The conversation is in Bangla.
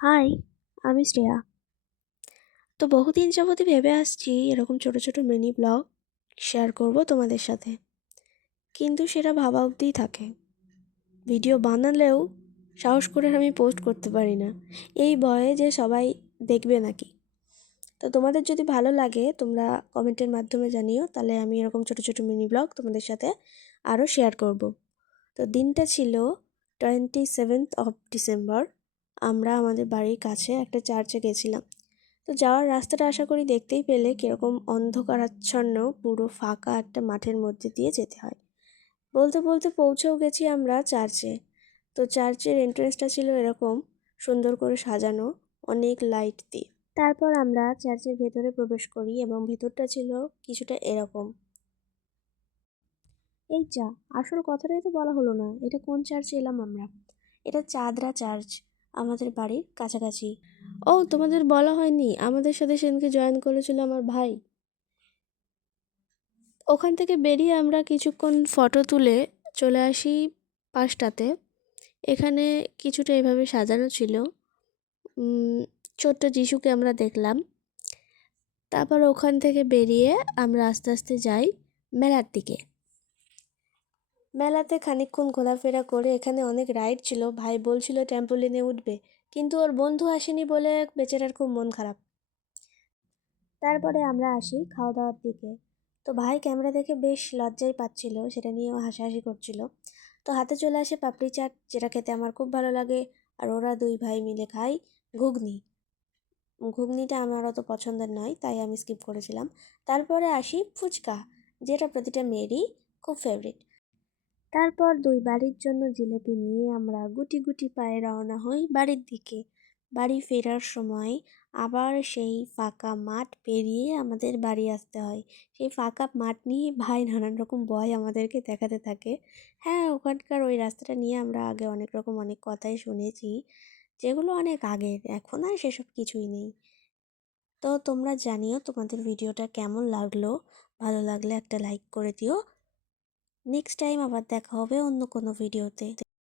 হাই, আমি শ্রেয়া। তো বহুদিন যাবতই ভেবে আসছি এরকম ছোট ছোট মিনি ব্লগ শেয়ার করব তোমাদের সাথে, কিন্তু সেটা ভাবা অবধিই থাকে। ভিডিও বানালেও সাহস করে আমি পোস্ট করতে পারি না, এই ভয়ে যে সবাই দেখবে নাকি। তো তোমাদের যদি ভালো লাগে তোমরা কমেন্টের মাধ্যমে জানিও, তাহলে আমি এরকম ছোট ছোট মিনি ব্লগ তোমাদের সাথে আরও শেয়ার করব। তো দিনটা ছিল 27th of December। আমরা আমাদের বাড়ির কাছে একটা চার্চে গেছিলাম। তো যাওয়ার রাস্তাটা আশা করি দেখতেই পেলে কীরকম অন্ধকারাচ্ছন্ন পুরো ফাঁকা একটা মাঠের মধ্যে দিয়ে যেতে হয়। বলতে বলতে পৌঁছেও গেছি আমরা চার্চে। তো চার্চের এন্ট্রেন্সটা ছিল এরকম সুন্দর করে সাজানো অনেক লাইট দিয়ে। তারপর আমরা চার্চের ভেতরে প্রবেশ করি এবং ভেতরটা ছিল কিছুটা এরকম। এই যা, আসল কথাটাই তো বলা হলো না, এটা কোন চার্চে এলাম আমরা। এটা চাঁদরা চার্চ, আমাদের বাড়ির কাছাকাছি। ও, তোমাদের বলা হয়নি, আমাদের সাথে সেদিনকে জয়েন করেছিল আমার ভাই। ওখান থেকে বেরিয়ে আমরা কিছুক্ষণ ফটো তুলে চলে আসি 5টাতে। এখানে কিছুটা এভাবে সাজানো ছিল। ছোট্ট যিশুকে আমরা দেখলাম। তারপর ওখান থেকে বেরিয়ে আমরা আস্তে আস্তে যাই মেলার দিকে। মেলাতে খানিকক্ষণ ঘোরাফেরা করে এখানে অনেক রাইড ছিল। ভাই বলছিল ট্র্যাম্পোলিনে উঠবে, কিন্তু ওর বন্ধু আসেনি বলে বেচারার খুব মন খারাপ। তারপরে আমরা আসি খাওয়া দাওয়ার দিকে। তো ভাই ক্যামেরা দেখে বেশ লজ্জাই পাচ্ছিল, সেটা নিয়েও হাসাহাসি করছিল। তো হাতে চলে আসে পাপড়ি চাট, যেটা খেতে আমার খুব ভালো লাগে। আর ওরা দুই ভাই মিলে খায় ঘুগনি। ঘুগনিটা আমার অত পছন্দের নয়, তাই আমি স্কিপ করেছিলাম। তারপরে আসি ফুচকা, যেটা প্রতিটা মেয়েরই খুব ফেভারিট। তারপর দুই বাড়ির জন্য জিলেপি নিয়ে আমরা গুটি গুটি পায়ে রওনা হই বাড়ির দিকে। বাড়ি ফেরার সময় আবার সেই ফাঁকা মাঠ পেরিয়ে আমাদের বাড়ি আসতে হয়। সেই ফাঁকা মাঠ নিয়ে ভাই নানান রকম ভয় আমাদেরকে দেখাতে থাকে। হ্যাঁ, ওখানকার ওই রাস্তাটা নিয়ে আমরা আগে অনেক কথাই শুনেছি, যেগুলো অনেক আগের, এখন আর সেসব কিছুই নেই। তো তোমরা জানিও তোমাদের ভিডিওটা কেমন লাগলো। ভালো লাগলে একটা লাইক করে দিও। নেক্সট টাইম আবার দেখা হবে অন্য কোনো ভিডিওতে।